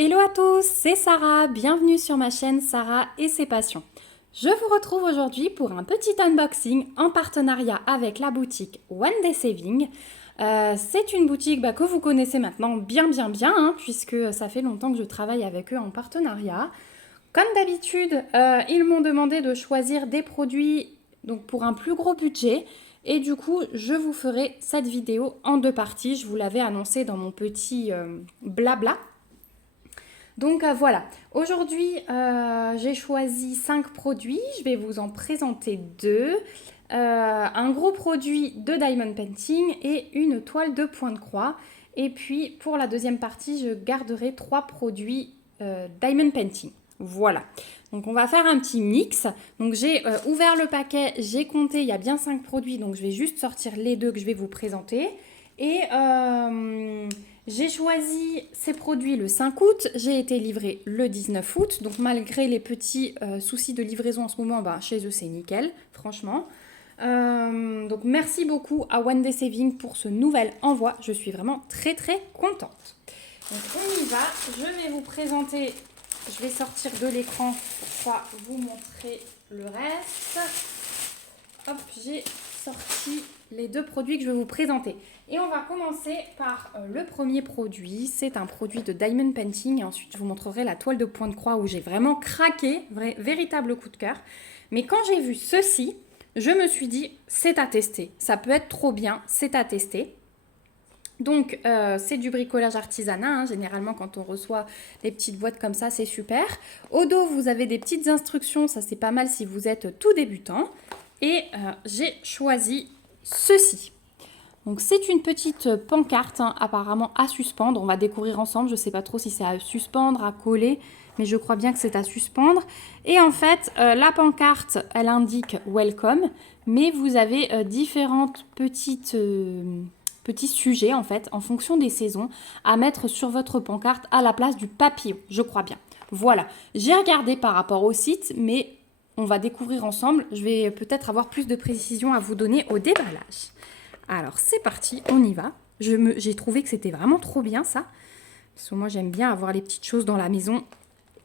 Hello à tous, c'est Sarah, bienvenue sur ma chaîne Sarah et ses passions. Je vous retrouve aujourd'hui pour un petit unboxing en partenariat avec la boutique One Day Saving. C'est une boutique que vous connaissez maintenant bien, hein, puisque ça fait longtemps que je travaille avec eux en partenariat. Comme d'habitude, ils m'ont demandé de choisir des produits donc pour un plus gros budget. Et du coup, je vous ferai cette vidéo en deux parties. Je vous l'avais annoncé dans mon petit blabla. Donc voilà, aujourd'hui j'ai choisi 5 produits, je vais vous en présenter 2. Un gros produit de Diamond Painting et une toile de point de croix. Et puis pour la deuxième partie, je garderai 3 produits Diamond Painting. Voilà, donc on va faire un petit mix. Donc j'ai ouvert le paquet, j'ai compté, il y a bien 5 produits, donc je vais juste sortir les 2 que je vais vous présenter. Et j'ai choisi ces produits le 5 août, j'ai été livrée le 19 août. Donc malgré les petits soucis de livraison en ce moment, chez eux c'est nickel, franchement. Donc merci beaucoup à One Day Saving pour ce nouvel envoi. Je suis vraiment très contente. Donc on y va, je vais vous présenter, je vais sortir de l'écran pour pouvoir vous montrer le reste. Hop, j'ai sorti les 2 produits que je vais vous présenter. Et on va commencer par le premier produit. C'est un produit de Diamond Painting. Et ensuite, je vous montrerai la toile de point de croix où j'ai vraiment craqué. Véritable coup de cœur. Mais quand j'ai vu ceci, je me suis dit, c'est à tester. Ça peut être trop bien, c'est à tester. Donc, c'est du bricolage artisanat. Généralement, quand on reçoit des petites boîtes comme ça, c'est super. Au dos, vous avez des petites instructions. Ça, c'est pas mal si vous êtes tout débutant. Et j'ai choisi ceci. Donc c'est une petite pancarte apparemment à suspendre. On va découvrir ensemble. Je ne sais pas trop si c'est à suspendre, à coller, mais je crois bien que c'est à suspendre. Et en fait, la pancarte, elle indique Welcome, mais vous avez différentes petits sujets en fait, en fonction des saisons, à mettre sur votre pancarte à la place du papillon, je crois bien. Voilà, j'ai regardé par rapport au site, mais on va découvrir ensemble. Je vais peut-être avoir plus de précision à vous donner au déballage. Alors, c'est parti, on y va. J'ai trouvé que c'était vraiment trop bien, ça. Parce que moi, j'aime bien avoir les petites choses dans la maison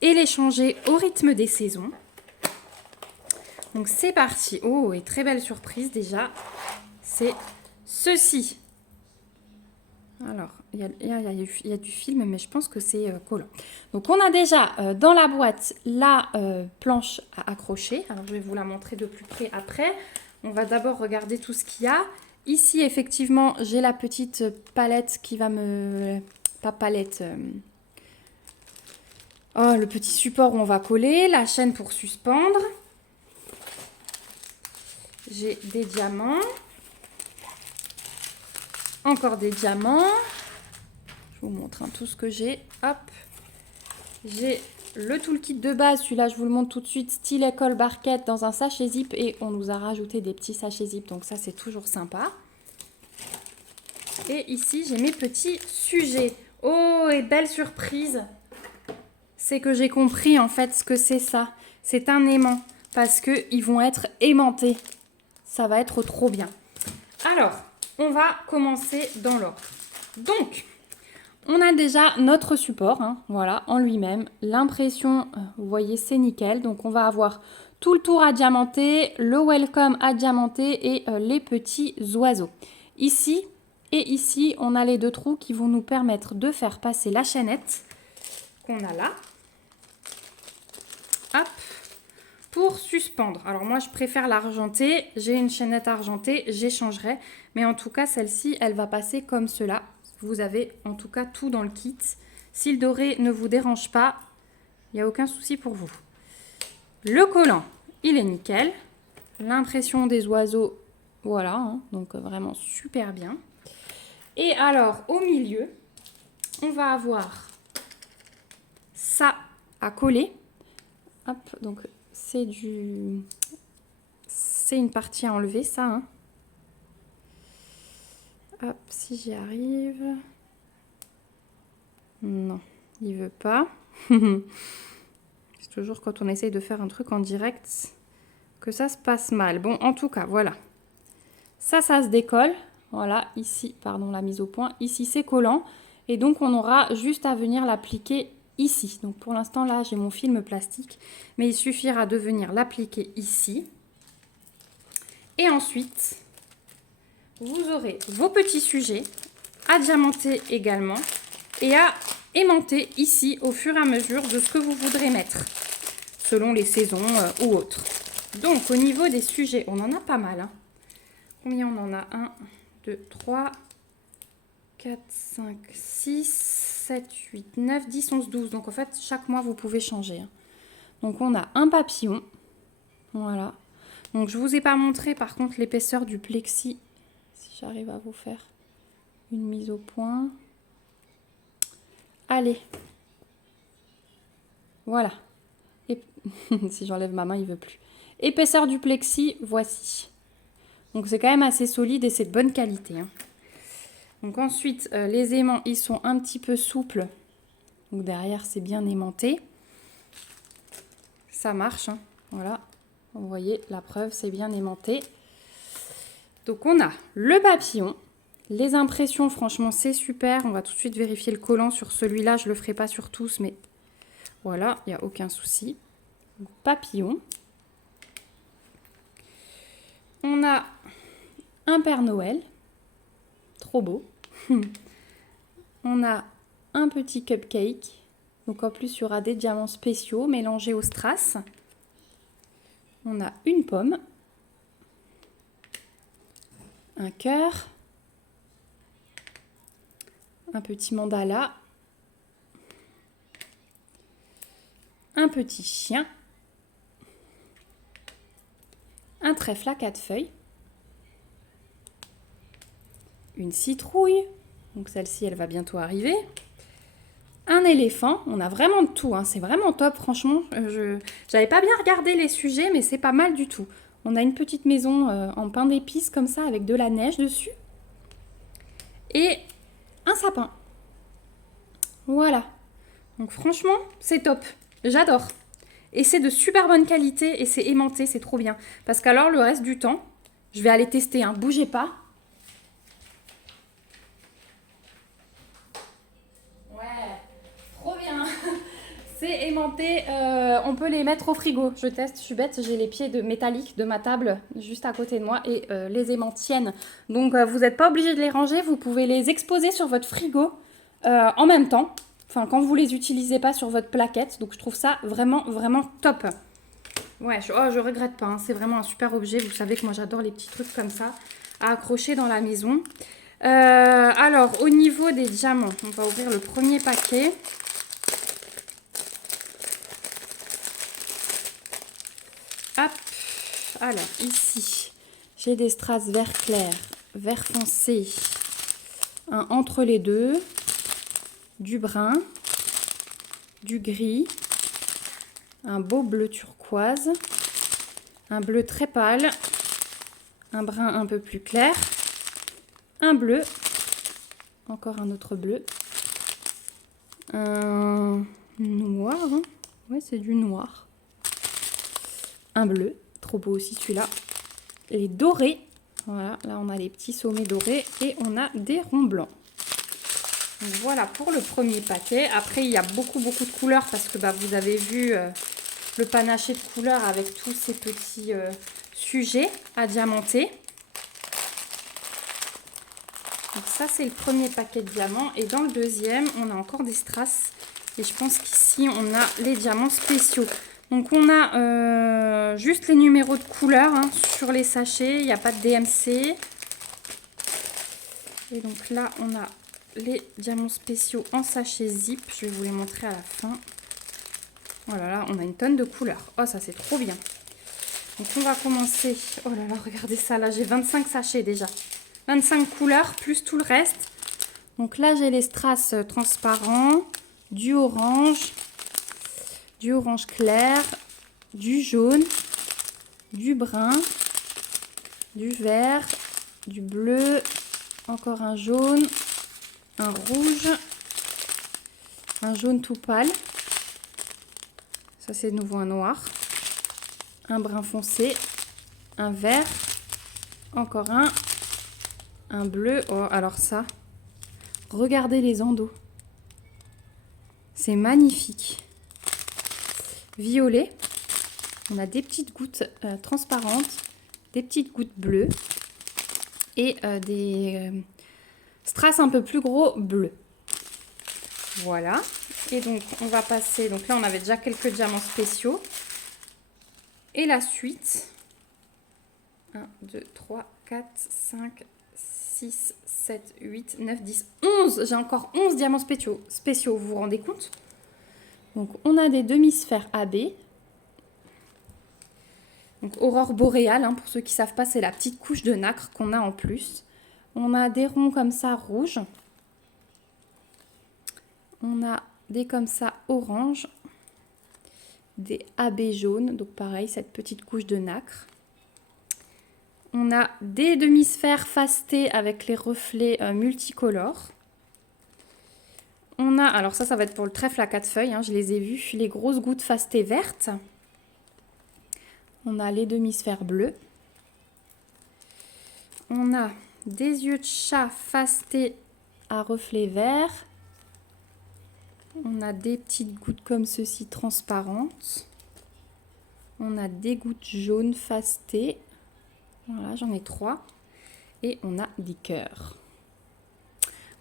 et les changer au rythme des saisons. Donc, c'est parti. Oh, et très belle surprise, déjà. C'est ceci. Alors, il y a du film, mais je pense que c'est collant. Donc, on a déjà dans la boîte la planche à accrocher. Alors, je vais vous la montrer de plus près après. On va d'abord regarder tout ce qu'il y a. Ici, effectivement, j'ai la petite palette qui va me... Pas palette... Oh, le petit support où on va coller. La chaîne pour suspendre. J'ai des diamants. Encore des diamants. Je vous montre tout ce que j'ai. Hop. J'ai le toolkit de base. Celui-là, je vous le montre tout de suite. Stylet colle barquette dans un sachet zip. Et on nous a rajouté des petits sachets zip. Donc ça, c'est toujours sympa. Et ici, j'ai mes petits sujets. Oh, et belle surprise. C'est que j'ai compris en fait ce que c'est ça. C'est un aimant. Parce qu'ils vont être aimantés. Ça va être trop bien. Alors, on va commencer dans l'ordre. Donc, on a déjà notre support, voilà, en lui-même. L'impression, vous voyez, c'est nickel. Donc, on va avoir tout le tour à diamanter, le welcome à diamanter et les petits oiseaux. Ici et ici, on a les 2 trous qui vont nous permettre de faire passer la chaînette qu'on a là. Hop. Pour suspendre. Alors moi, je préfère l'argentée. J'ai une chaînette argentée, j'échangerai. Mais en tout cas, celle-ci, elle va passer comme cela. Vous avez en tout cas tout dans le kit. Si le doré ne vous dérange pas, il n'y a aucun souci pour vous. Le collant, il est nickel. L'impression des oiseaux, voilà. Donc vraiment super bien. Et alors, au milieu, on va avoir ça à coller. Hop, donc... C'est une partie à enlever, ça. Hop, si j'y arrive. Non, il veut pas. C'est toujours quand on essaye de faire un truc en direct que ça se passe mal. Bon, en tout cas, voilà. Ça se décolle. Voilà, ici, pardon, la mise au point. Ici, c'est collant. Et donc, on aura juste à venir l'appliquer ici. Donc pour l'instant là j'ai mon film plastique, mais il suffira de venir l'appliquer ici. Et ensuite, vous aurez vos petits sujets à diamanter également et à aimanter ici au fur et à mesure de ce que vous voudrez mettre, selon les saisons ou autres. Donc au niveau des sujets, on en a pas mal. Hein. Combien on en a? 1, 2, 3, 4, 5, 6, 7, 8, 9, 10, 11, 12. Donc en fait, chaque mois, vous pouvez changer. Hein. Donc on a un papillon. Voilà. Donc je ne vous ai pas montré par contre l'épaisseur du plexi. Si j'arrive à vous faire une mise au point. Allez. Voilà. Et si j'enlève ma main, il ne veut plus. Épaisseur du plexi, voici. Donc c'est quand même assez solide et c'est de bonne qualité. Hein. Donc ensuite, les aimants, ils sont un petit peu souples. Donc derrière, c'est bien aimanté. Ça marche. Hein. Voilà. Vous voyez, la preuve, c'est bien aimanté. Donc on a le papillon. Les impressions, franchement, c'est super. On va tout de suite vérifier le collant sur celui-là. Je ne le ferai pas sur tous, mais voilà, il n'y a aucun souci. Donc, papillon. On a un Père Noël. Trop beau. On a un petit cupcake. Donc en plus, il y aura des diamants spéciaux mélangés au strass. On a une pomme. Un cœur. Un petit mandala. Un petit chien. Un trèfle à 4 feuilles. Une citrouille. Donc celle-ci, elle va bientôt arriver. Un éléphant. On a vraiment de tout. Hein. C'est vraiment top, franchement. J'avais pas bien regardé les sujets, mais c'est pas mal du tout. On a une petite maison en pain d'épices comme ça, avec de la neige dessus. Et un sapin. Voilà. Donc franchement, c'est top. J'adore. Et c'est de super bonne qualité et c'est aimanté, c'est trop bien. Parce qu'alors, le reste du temps, je vais aller tester. Hein. Bougez pas. Trop bien. C'est aimanté, on peut les mettre au frigo. Je teste, je suis bête, j'ai les pieds métalliques de ma table juste à côté de moi et les aimants tiennent. Donc vous n'êtes pas obligé de les ranger, vous pouvez les exposer sur votre frigo en même temps. Enfin, quand vous les utilisez pas sur votre plaquette. Donc je trouve ça vraiment, vraiment top. Ouais, je regrette pas, hein. C'est vraiment un super objet. Vous savez que moi j'adore les petits trucs comme ça à accrocher dans la maison. Alors, au niveau des diamants, on va ouvrir le premier paquet. Hop, alors ici, j'ai des strass vert clair, vert foncé, un entre les deux, du brun, du gris, un beau bleu turquoise, un bleu très pâle, un brun un peu plus clair, un bleu, encore un autre bleu, un noir, hein. Ouais, c'est du noir. Un bleu, trop beau aussi celui-là. Les dorés, voilà, là on a les petits sommets dorés et on a des ronds blancs. Donc voilà pour le premier paquet. Après il y a beaucoup de couleurs parce que vous avez vu le panaché de couleurs avec tous ces petits sujets à diamanter. Donc ça c'est le premier paquet de diamants et dans le deuxième on a encore des strass et je pense qu'ici on a les diamants spéciaux. Donc on a juste les numéros de couleurs hein, sur les sachets, il n'y a pas de DMC. Et donc là on a les diamants spéciaux en sachet zip, je vais vous les montrer à la fin. Oh là là, on a une tonne de couleurs, oh ça c'est trop bien. Donc on va commencer, oh là là regardez ça, là j'ai 25 sachets déjà. 25 couleurs plus tout le reste. Donc là j'ai les strass transparents, du orange clair, du jaune, du brun, du vert, du bleu, encore un jaune, un rouge, un jaune tout pâle, ça c'est de nouveau un noir, un brun foncé, un vert, encore un bleu, oh alors ça, regardez les endos. C'est magnifique. Violet. On a des petites gouttes transparentes, des petites gouttes bleues et des strass un peu plus gros bleus. Voilà. Et donc, on va passer... Donc là, on avait déjà quelques diamants spéciaux. Et la suite... 1, 2, 3, 4, 5, 6, 7, 8, 9, 10, 11. J'ai encore 11 diamants spéciaux, vous vous rendez compte? Donc, on a des demi-sphères AB. Donc, aurore boréale, hein, pour ceux qui ne savent pas, c'est la petite couche de nacre qu'on a en plus. On a des ronds comme ça rouges. On a des comme ça orange. Des AB jaunes, donc pareil, cette petite couche de nacre. On a des demi-sphères fastées avec les reflets multicolores. On a, alors ça va être pour le trèfle à 4 feuilles, hein, je les ai vus, les grosses gouttes fastées vertes. On a les demi-sphères bleues. On a des yeux de chat fastés à reflets verts. On a des petites gouttes comme ceci transparentes. On a des gouttes jaunes fastées. Voilà, j'en ai 3. Et on a des cœurs.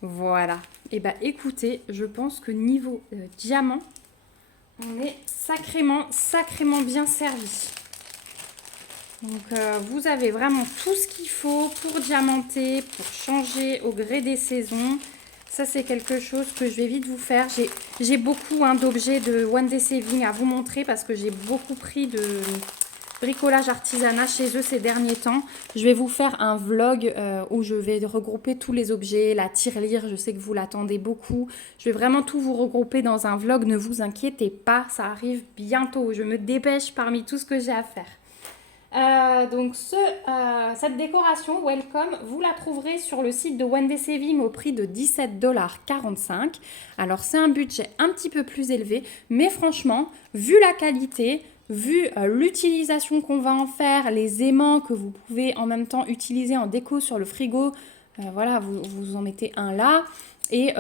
Voilà. Et bah écoutez, je pense que niveau diamant, on est sacrément bien servi. Donc vous avez vraiment tout ce qu'il faut pour diamanter, pour changer au gré des saisons. Ça c'est quelque chose que je vais vite vous faire. J'ai beaucoup d'objets de One Day Saving à vous montrer parce que j'ai beaucoup pris de bricolage artisanat chez eux ces derniers temps. Je vais vous faire un vlog où je vais regrouper tous les objets, la tirelire, je sais que vous l'attendez beaucoup. Je vais vraiment tout vous regrouper dans un vlog, ne vous inquiétez pas, ça arrive bientôt. Je me dépêche parmi tout ce que j'ai à faire. Donc cette décoration Welcome, vous la trouverez sur le site de One Day Saving au prix de 17,45 $. Alors c'est un budget un petit peu plus élevé, mais franchement, vu la qualité, vu l'utilisation qu'on va en faire, les aimants que vous pouvez en même temps utiliser en déco sur le frigo, voilà, vous en mettez un là et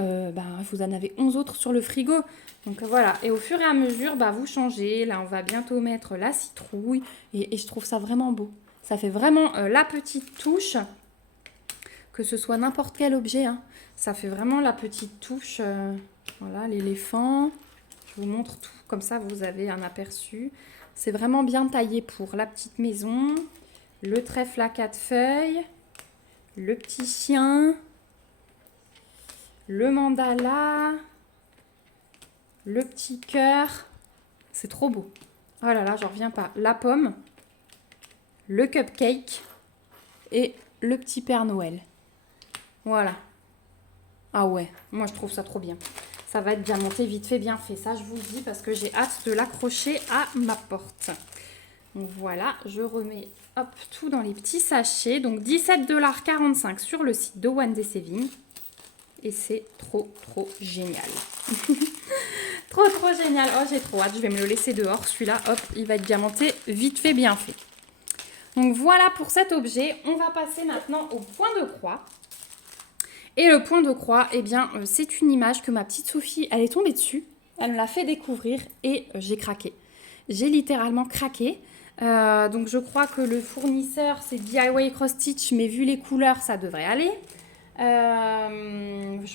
vous en avez 11 autres sur le frigo. Donc voilà, et au fur et à mesure, vous changez. Là, on va bientôt mettre la citrouille et je trouve ça vraiment beau. Ça fait vraiment la petite touche, que ce soit n'importe quel objet. Hein. Ça fait vraiment la petite touche. Voilà, l'éléphant. Je vous montre tout, comme ça vous avez un aperçu. C'est vraiment bien taillé pour la petite maison. Le trèfle à 4 feuilles. Le petit chien. Le mandala. Le petit cœur, c'est trop beau. Oh là là, j'en reviens pas. La pomme, le cupcake et le petit Père Noël. Voilà. Ah ouais, moi je trouve ça trop bien. Ça va être diamanté vite fait, bien fait. Ça, je vous le dis parce que j'ai hâte de l'accrocher à ma porte. Donc voilà, je remets tout dans les petits sachets. Donc 17,45 $ sur le site de One Day Saving. Et c'est trop génial. Trop génial. Oh, j'ai trop hâte. Je vais me le laisser dehors. Celui-là, hop, il va être diamanté vite fait, bien fait. Donc voilà pour cet objet. On va passer maintenant au point de croix. Et le point de croix, eh bien, c'est une image que ma petite Sophie, elle est tombée dessus. Elle me l'a fait découvrir et j'ai craqué. J'ai littéralement craqué. Donc je crois que le fournisseur, c'est DIY Cross Stitch, mais vu les couleurs, ça devrait aller.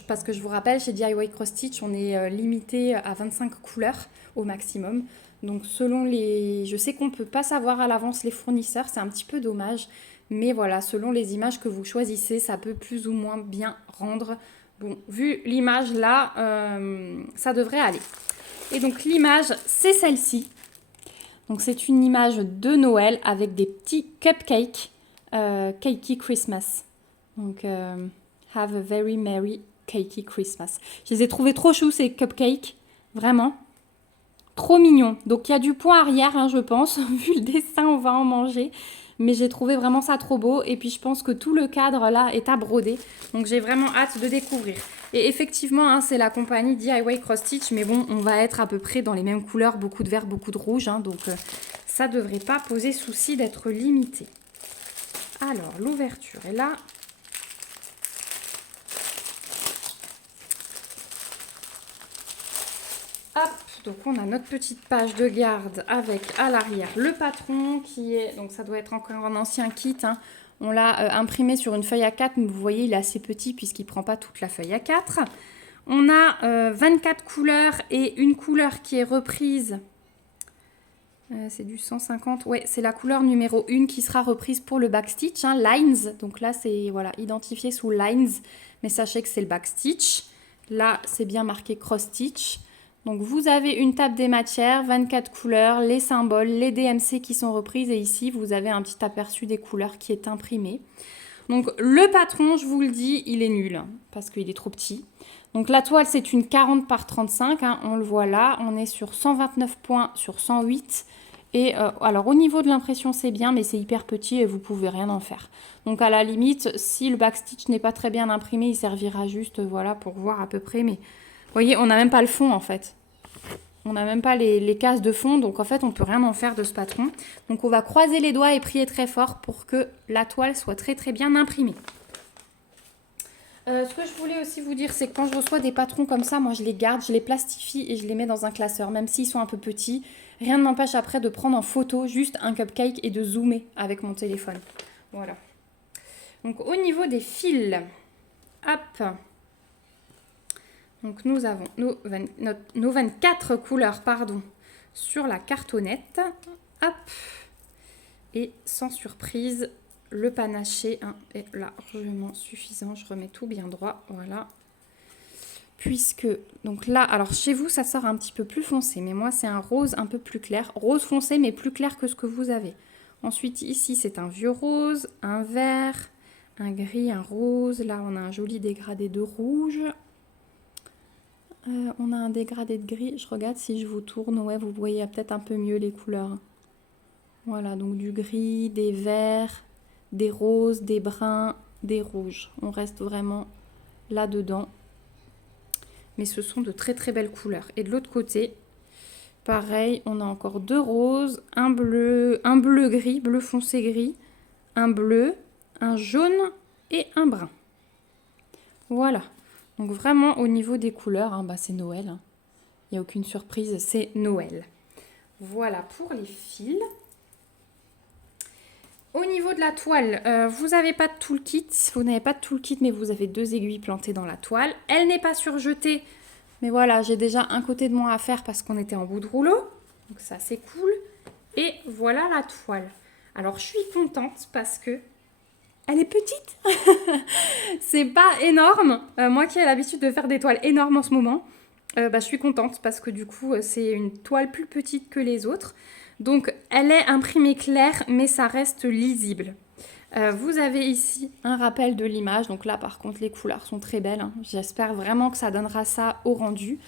Parce que je vous rappelle, chez DIY Cross Stitch, on est limité à 25 couleurs au maximum. Donc selon les... Je sais qu'on ne peut pas savoir à l'avance les fournisseurs, c'est un petit peu dommage. Mais voilà, selon les images que vous choisissez, ça peut plus ou moins bien rendre. Bon, vu l'image là, ça devrait aller. Et donc l'image, c'est celle-ci. Donc c'est une image de Noël avec des petits cupcakes, Cakey Christmas. Donc... Have a very merry cakey Christmas. Je les ai trouvés trop choux ces cupcakes. Vraiment. Trop mignons. Donc il y a du point arrière, hein, je pense. Vu le dessin, on va en manger. Mais j'ai trouvé vraiment ça trop beau. Et puis je pense que tout le cadre là est à broder. Donc j'ai vraiment hâte de découvrir. Et effectivement, hein, c'est la compagnie DIY Cross Stitch. Mais bon, on va être à peu près dans les mêmes couleurs. Beaucoup de vert, beaucoup de rouge. Hein, donc ça ne devrait pas poser souci d'être limité. Alors, l'ouverture est là. donc on a notre petite page de garde avec à l'arrière le patron qui est, donc ça doit être encore un ancien kit, hein. On l'a imprimé sur une feuille A4, mais vous voyez il est assez petit puisqu'il ne prend pas toute la feuille A4. On a 24 couleurs et une couleur qui est reprise. C'est du 150, ouais, c'est la couleur numéro 1 qui sera reprise pour le backstitch, hein, Lines. Donc là, c'est voilà, identifié sous Lines, mais sachez que c'est le backstitch. Là, c'est bien marqué cross-stitch. Donc vous avez une table des matières, 24 couleurs, les symboles, les DMC qui sont reprises. Et ici, vous avez un petit aperçu des couleurs qui est imprimé. Donc le patron, je vous le dis, il est nul, hein, parce qu'il est trop petit. Donc la toile, c'est une 40 par 35, hein, on le voit là. On est sur 129 points sur 108. Et alors au niveau de l'impression, c'est bien, mais c'est hyper petit et vous pouvez rien en faire. Donc à la limite, si le backstitch n'est pas très bien imprimé, il servira juste voilà, pour voir à peu près. Mais vous voyez, on n'a même pas le fond en fait. On n'a même pas les cases de fond, donc en fait, on ne peut rien en faire de ce patron. Donc on va croiser les doigts et prier très fort pour que la toile soit très très bien imprimée. Ce que je voulais aussi vous dire, c'est que quand je reçois des patrons comme ça, moi je les garde, je les plastifie et je les mets dans un classeur, même s'ils sont un peu petits. Rien ne m'empêche après de prendre en photo juste un cupcake et de zoomer avec mon téléphone. Voilà. Donc au niveau des fils, hop. Donc nous avons nos 24 couleurs pardon, sur la cartonnette. Hop. Et sans surprise, le panaché est largement suffisant. Je remets tout bien droit. Voilà. Puisque, donc là, alors chez vous, ça sort un petit peu plus foncé. Mais moi, c'est un rose un peu plus clair. Rose foncé, mais plus clair que ce que vous avez. Ensuite, ici, c'est un vieux rose, un vert, un gris, un rose. Là, on a un joli dégradé de rouge. On a un dégradé de gris. Je regarde si je vous tourne. Ouais, vous voyez peut-être un peu mieux les couleurs. Voilà, donc du gris, des verts, des roses, des bruns, des rouges. On reste vraiment là-dedans. Mais ce sont de très très belles couleurs. Et de l'autre côté, pareil, on a encore deux roses, un bleu gris, bleu foncé gris, un bleu, un jaune et un brun. Voilà. Donc vraiment au niveau des couleurs, hein, c'est Noël. Hein. Il n'y a aucune surprise, c'est Noël. Voilà pour les fils. Au niveau de la toile, vous n'avez pas de toolkit. Vous n'avez pas de toolkit, mais vous avez deux aiguilles plantées dans la toile. Elle n'est pas surjetée. Mais voilà, j'ai déjà un côté de moi à faire parce qu'on était en bout de rouleau. Donc ça, c'est cool. Et voilà la toile. Alors, je suis contente parce que elle est petite. C'est pas énorme. Moi qui ai l'habitude de faire des toiles énormes en ce moment, je suis contente parce que du coup, c'est une toile plus petite que les autres. Donc, elle est imprimée claire, mais ça reste lisible. Vous avez ici un rappel de l'image. Donc là, par contre, les couleurs sont très belles. Hein. J'espère vraiment que ça donnera ça au rendu.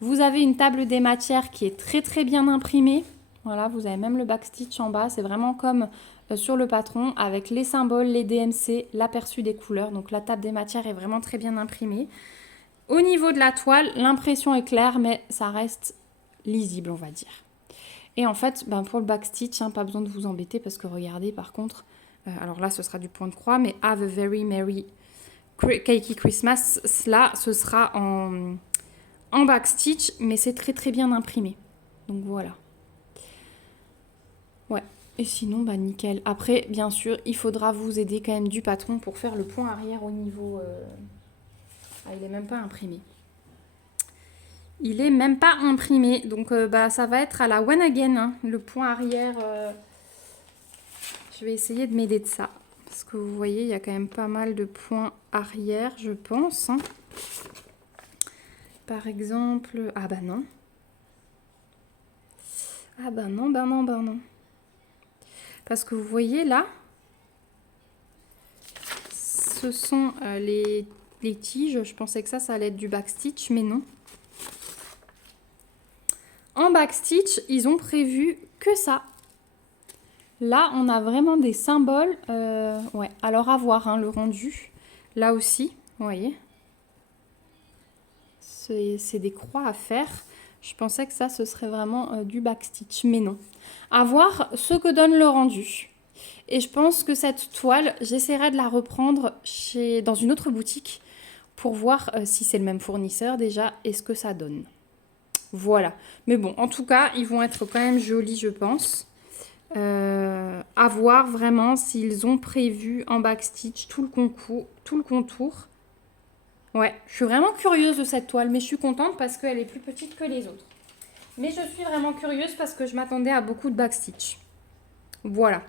Vous avez une table des matières qui est très très bien imprimée. Voilà, vous avez même le backstitch en bas. C'est vraiment comme sur le patron avec les symboles, les DMC, l'aperçu des couleurs. Donc la table des matières est vraiment très bien imprimée. Au niveau de la toile, l'impression est claire, mais ça reste lisible, on va dire. Et en fait, pour le backstitch, pas besoin de vous embêter parce que regardez, par contre, alors là, ce sera du point de croix, mais Have a very merry cakey Christmas, là, ce sera en backstitch, mais c'est très très bien imprimé. Donc voilà. Ouais, et sinon, nickel. Après, bien sûr, il faudra vous aider quand même du patron pour faire le point arrière au niveau... Ah, il n'est même pas imprimé. Il est même pas imprimé, donc ça va être à la one again, hein, le point arrière. Je vais essayer de m'aider de ça, parce que vous voyez, il y a quand même pas mal de points arrière, je pense. Hein. Par exemple, ah non. Ah non. Parce que vous voyez là, ce sont les tiges. Je pensais que ça allait être du backstitch, mais non. En backstitch, ils ont prévu que ça. Là, on a vraiment des symboles. Ouais, alors à voir le rendu. Là aussi, vous voyez. C'est des croix à faire. Je pensais que ça, ce serait vraiment du backstitch, mais non. À voir ce que donne le rendu. Et je pense que cette toile, j'essaierai de la reprendre dans une autre boutique pour voir si c'est le même fournisseur déjà et ce que ça donne. Voilà. Mais bon, en tout cas, ils vont être quand même jolis, je pense. À voir vraiment s'ils ont prévu en backstitch tout le contour. Ouais, je suis vraiment curieuse de cette toile, mais je suis contente parce qu'elle est plus petite que les autres. Mais je suis vraiment curieuse parce que je m'attendais à beaucoup de backstitch. Voilà.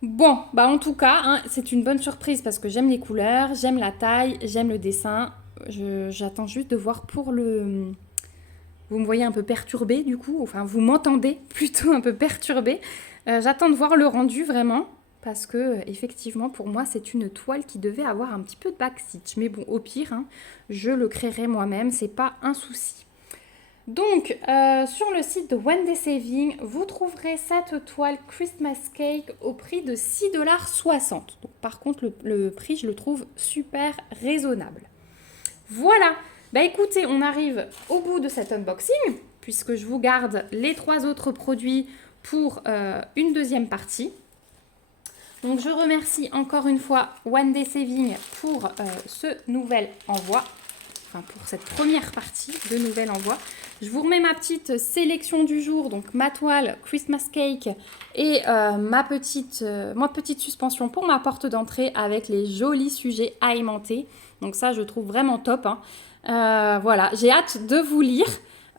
Bon, bah en tout cas, hein, c'est une bonne surprise parce que j'aime les couleurs, j'aime la taille, j'aime le dessin. J'attends juste de voir pour le... Vous me voyez un peu perturbée du coup, enfin vous m'entendez plutôt un peu perturbée. J'attends de voir le rendu vraiment parce que effectivement pour moi c'est une toile qui devait avoir un petit peu de backstitch. Mais bon, au pire, hein, je le créerai moi-même, c'est pas un souci. Donc, sur le site de Wendy Saving, vous trouverez cette toile Christmas Cake au prix de 6,60 $. Donc, par contre, le prix, je le trouve super raisonnable. Voilà. Bah écoutez, on arrive au bout de cet unboxing, puisque je vous garde les 3 autres produits pour une deuxième partie. Donc, je remercie encore une fois Wendy Saving pour ce nouvel envoi. Enfin, pour cette première partie de nouvel envoi. Je vous remets ma petite sélection du jour, donc ma toile Christmas Cake et ma petite suspension pour ma porte d'entrée avec les jolis sujets aimantés. Donc ça, je trouve vraiment top, hein. Voilà, j'ai hâte de vous lire.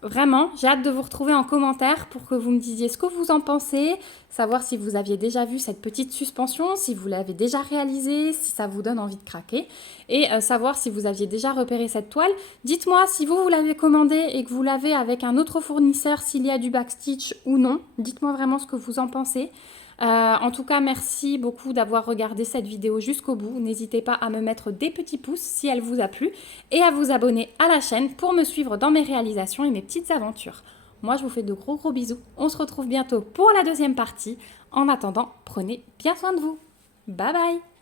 Vraiment, j'ai hâte de vous retrouver en commentaire pour que vous me disiez ce que vous en pensez, savoir si vous aviez déjà vu cette petite suspension, si vous l'avez déjà réalisée, si ça vous donne envie de craquer, et savoir si vous aviez déjà repéré cette toile. Dites-moi si vous l'avez commandée et que vous l'avez avec un autre fournisseur, s'il y a du backstitch ou non. Dites-moi vraiment ce que vous en pensez. En tout cas, merci beaucoup d'avoir regardé cette vidéo jusqu'au bout. N'hésitez pas à me mettre des petits pouces si elle vous a plu et à vous abonner à la chaîne pour me suivre dans mes réalisations et mes petites aventures. Moi, je vous fais de gros bisous. On se retrouve bientôt pour la deuxième partie. En attendant, prenez bien soin de vous. Bye bye!